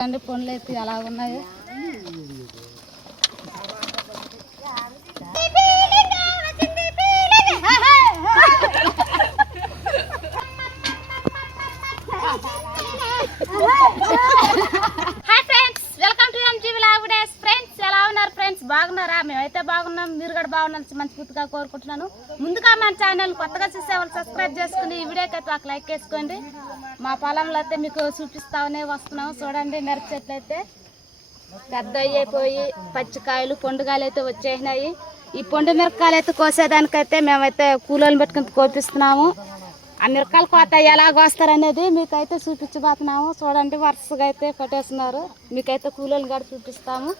అండి పనులు అయితే ఎలా ఉన్నాయి హాయ్ బాగున్నాం మీరు మంచి పూర్తిగా కోరుకుంటున్నాను. ముందుగా మన ఛానల్ కొత్తగా చూసే వాళ్ళు సబ్స్క్రైబ్ చేసుకుని ఈ వీడియోకి అయితే ఒక లైక్ వేసుకోండి. మా పొలంలో అయితే మీకు చూపిస్తామనే వస్తున్నాం. చూడండి మిరప చెట్లు అయితే పెద్ద అయిపోయి పచ్చికాయలు పండుగలు అయితే వచ్చేసినాయి. ఈ పండు మిరపకాయలు అయితే కోసేదానికైతే మేమైతే కూలోని పెట్టుకుని కోపిస్తున్నాము. ఆ మిరకాయలు కోత ఎలా కోస్తారనేది మీకైతే చూపించబోతున్నాము. చూడండి వరుసగా అయితే కొట్టేస్తున్నారు. మీకైతే కూలోని కూడా చూపిస్తాము.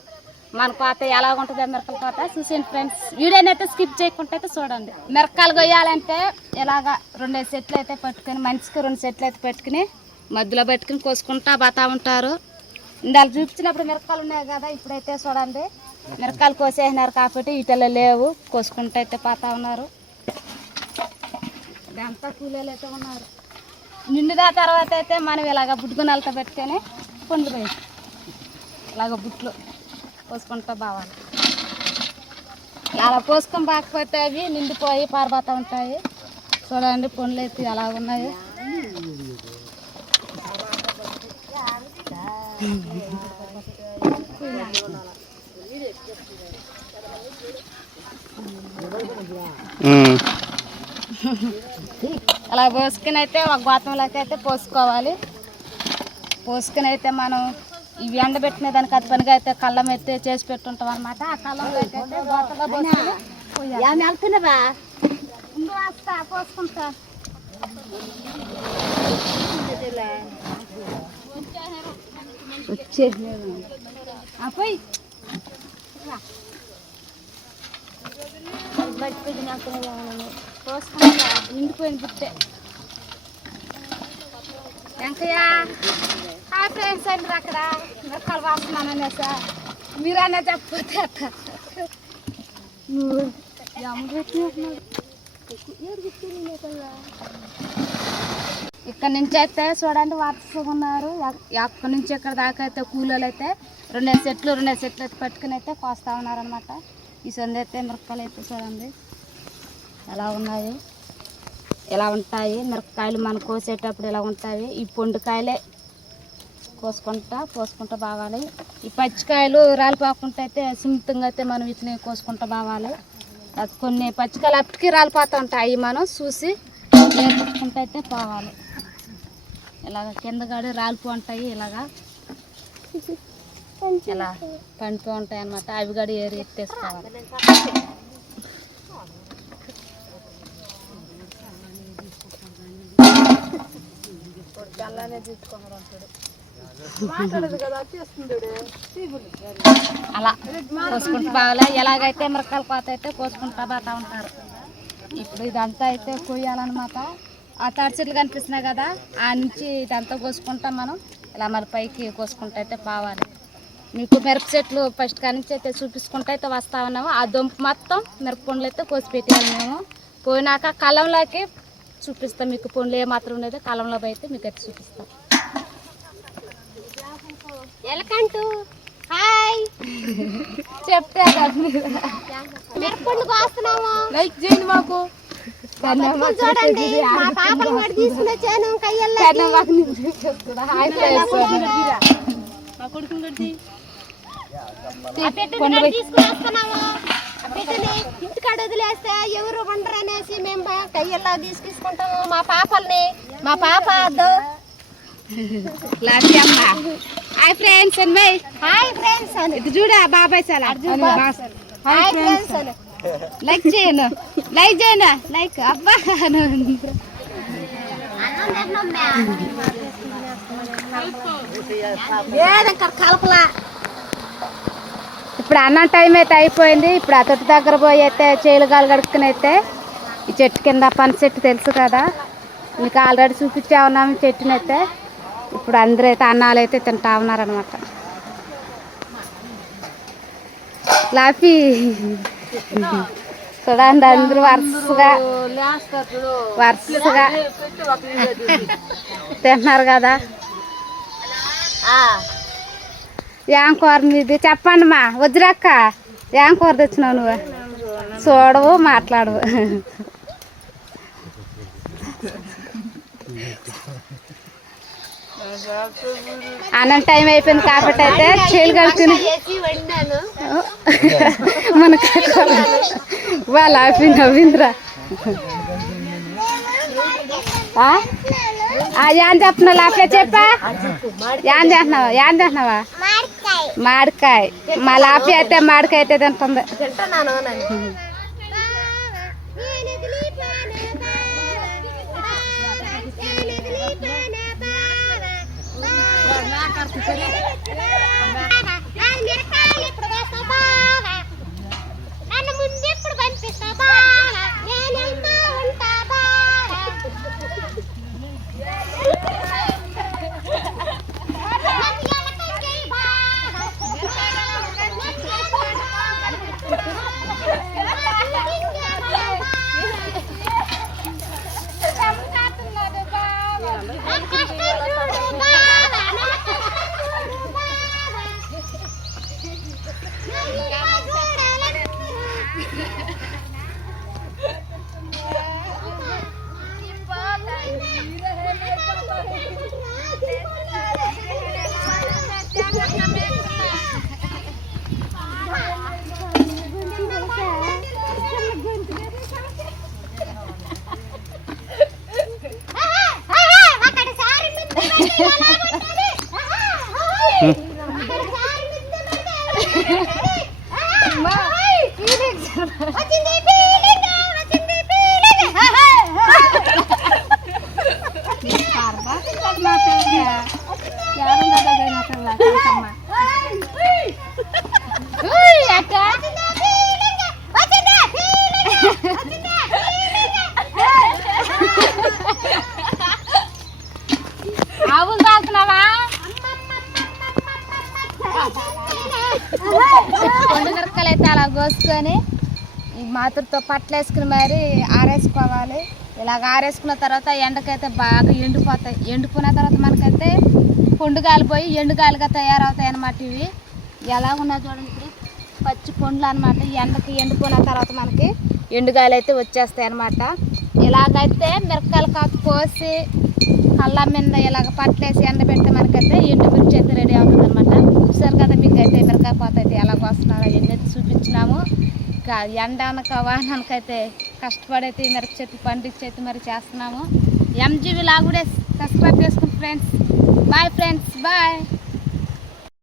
మన కోత ఎలా ఉంటుంది ఆ కోత చూసేయండి ఫ్రెండ్స్. వీడియోని అయితే స్కిప్ చేయకుండా అయితే చూడండి. మిరకాయలు కొయ్యాలంటే ఇలాగా రెండు సెట్లు అయితే పట్టుకొని మనిషికి రెండు సెట్లు అయితే పెట్టుకుని మధ్యలో పెట్టుకుని కోసుకుంటా బతా ఉంటారు. ఇందాక చూపించినప్పుడు మిరపకాయలు ఉన్నాయి కదా ఇప్పుడైతే చూడండి. మిరకాయలు కోసేసినారు కాబట్టి వీటిలో లేవు. కోసుకుంటూ అయితే పోతా ఉన్నారు. ఇదంతా కూలీలు అయితే ఉన్నారు. నిండిన తర్వాత అయితే మనం ఇలాగ బుట్టుకునలతో పెట్టుకొని పండుగ పోయి ఇలాగ బుట్లు. పోసుకుంటూ బావాలి అలా పోసుకొని బాకపోతే అవి నిండిపోయి పారిపోతూ ఉంటాయి. చూడండి పండ్లు అయితే ఎలా ఉన్నాయి. అలా పోసుకుని అయితే ఒక గోతంలోకి అయితే పోసుకోవాలి. పోసుకుని అయితే మనం ఇవి ఎండబెట్టిన దానికి అది పనిగా అయితే కళ్ళం అయితే చేసి పెట్టుంటాం అనమాట ఆ. ముందు వేస్తా పోసుకుంటా. వచ్చే. పోయి. పోసుకుంటా. నిండిపోయింది బుట్టే. వెంకయ్య హాయ్ ఫ్రెండ్స్ అండి అక్కడ. మిరకాయలు వాస్తున్నాను అనేసా మీరన్నా చెప్పకపోతే అట్ట ఇక్కడ నుంచి అయితే చూడండి వరుసగా ఉన్నారు. అక్కడి నుంచి ఇక్కడ దాకా అయితే కూలీలు అయితే రెండు సెట్లు రెండు సెట్లు అయితే పట్టుకుని అయితే కోస్తా ఉన్నారనమాట ఈ సొంత అయితే మిరపకాయలు అయితే చూడండి. ఎలా ఉన్నాయి? ఎలా ఉంటాయి? మిరపకాయలు మనం కోసేటప్పుడు ఎలా ఉంటాయి? ఈ పొండుకాయలే కోసుకుంటా కోసుకుంటా బావాలి ఈ పచ్చికాయలు రాలిపోకుండా అయితే సున్నితంగా అయితే మనం వీటిని కోసుకుంటా బావాలి అది కొన్ని పచ్చికాయలు అప్పటికి రాలిపోతూ ఉంటాయి. మనం చూసి నేర్చుకుంటూ అయితే పోవాలి. ఇలాగ కింద కాడి రాలిపో ఉంటాయి ఇలాగా. ఇలా పండిపో ఉంటాయి అన్నమాట. అవి కూడా ఏరి ఎత్తేసుకోవాలి. అలా కోసుకుంటూ బాగాలే. ఎలాగైతే మిరకాయల కోత అయితే కోసుకుంటా బాగా ఉంటారు. ఇప్పుడు ఇదంతా అయితే కొయ్యాలన్నమాట ఆ తాడి చెట్లు కనిపిస్తున్నాయి కదా ఆ నుంచి ఇదంతా కోసుకుంటాం మనం. ఇలా మరి పైకి కోసుకుంటూ అయితే పావాలి మీకు మిరప చెట్లు ఫస్ట్ కాడి నుంచి అయితే చూపించుకుంటూ అయితే వస్తా ఉన్నాము. ఆ దుంప మొత్తం మిరప పండ్లు అయితే కోసి పెట్టాలి మేము. పోయినాక కలంలోకి చూపిస్తాం మీకు పండ్లు ఏమాత్రం ఉండేది ఉండేదో కలంలో అయితే మీకు అయితే చూపిస్తాం. ఎలకంటూ. హాయ్. చెప్తే మిరపండు కోస్తున్నాము. లైక్ చేయండి మాకు. చూడండి. మా కూడా తీసుకుని వచ్చాను కయ్యల్లో తీసుకుని వస్తున్నాము. ఇంటికాడ వదిలేస్తే ఎవరు ఉండరు అనేసి మేము కయ్యల్లో తీసుకుంటాము మా పాపల్ని. మా పాప వద్దు హాయ్ ఫ్రెండ్స్ అన్మయ్ హాయ్ ఫ్రెండ్స్ ఇది చూడ బాబాయ్ చాలా హాయ్ ఫ్రెండ్స్ లైక్ చేయను. లైక్ చేయను. లైక్ అబ్బా. కలపలా? ఇప్పుడు అన్నం టైం అయితే అయిపోయింది. ఇప్పుడు ఆ తొట్టి దగ్గర పోయి అయితే చేలు గాలు కడుక్కుని అయితే ఈ చెట్టు కింద పని చెట్టు తెలుసు కదా? మీకు ఆల్రెడీ చూపించా ఉన్నాము చెట్టుని అయితే ఇప్పుడు అందరూ అయితే అన్నాలు అయితే తింటా ఉన్నారనమాట లాఫీ. చూడండి అందరూ వరుసగా వరుసగా తింటున్నారు కదా. ఏం కూర మీది? చెప్పండి మా వజ్రక్క ఏం కూర తెచ్చినావు నువ్వు? చూడవు మాట్లాడవు. అన్నం టైం అయిపోయింది కాబట్టి అయితే చేలు కలుపుకుని మనకి వాళ్ళ ఆపి నవ్విందిరా. ఏం చెప్తున్నావు లాపే చెప్పా? ఏం చేస్తున్నావా? ఏం చేస్తున్నావా? మామిడికాయ. మా లాపి అయితే మామిడికాయ అయితే తింటుంది. করে వచ్చింది ఫీలింగ్ వచ్చింది ఫీలింగ్ ఆవులు తాగుతున్నావా కొండ మిరపకాయలు అయితే అలా కోసుకొని మాతృతో పట్లేసుకుని పట్లు వేసుకుని మరి ఆరేసుకోవాలి. ఇలాగ ఆరేసుకున్న తర్వాత ఎండకైతే బాగా ఎండిపోతాయి. ఎండిపోయిన తర్వాత మనకైతే పొండుగాయలు పోయి ఎండుగాలుగా తయారవుతాయి అన్నమాట ఇవి. ఎలా ఉన్నా చూడండి ఇప్పుడు. పచ్చి పండ్లు అనమాట ఎండకి ఎండిపోయిన తర్వాత మనకి ఎండుగాయలు అయితే వచ్చేస్తాయి అనమాట ఇలాగైతే మిరపకాయలు కాకు కోసి కళ్ళ మీద ఇలాగ పట్లేసి ఎండబెట్టి మనకైతే ఎండు మిర్చి అయితే రెడీ అవుతుంది అనమాట చూసారు కదా మీకు అయితే మిరకాయ పాత అయితే ఎలా వస్తున్నారు అవన్నీ అయితే చూపించినాము ఇంకా ఎండ అనక వాహనానికైతే కష్టపడైతే ఈ మిరప చెట్టు పండించి మరి చేస్తున్నాము. ఎంజీవి లాగుడే సబ్స్క్రైబ్ చేసుకుని ఫ్రెండ్స్ బాయ్ ఫ్రెండ్స్ బాయ్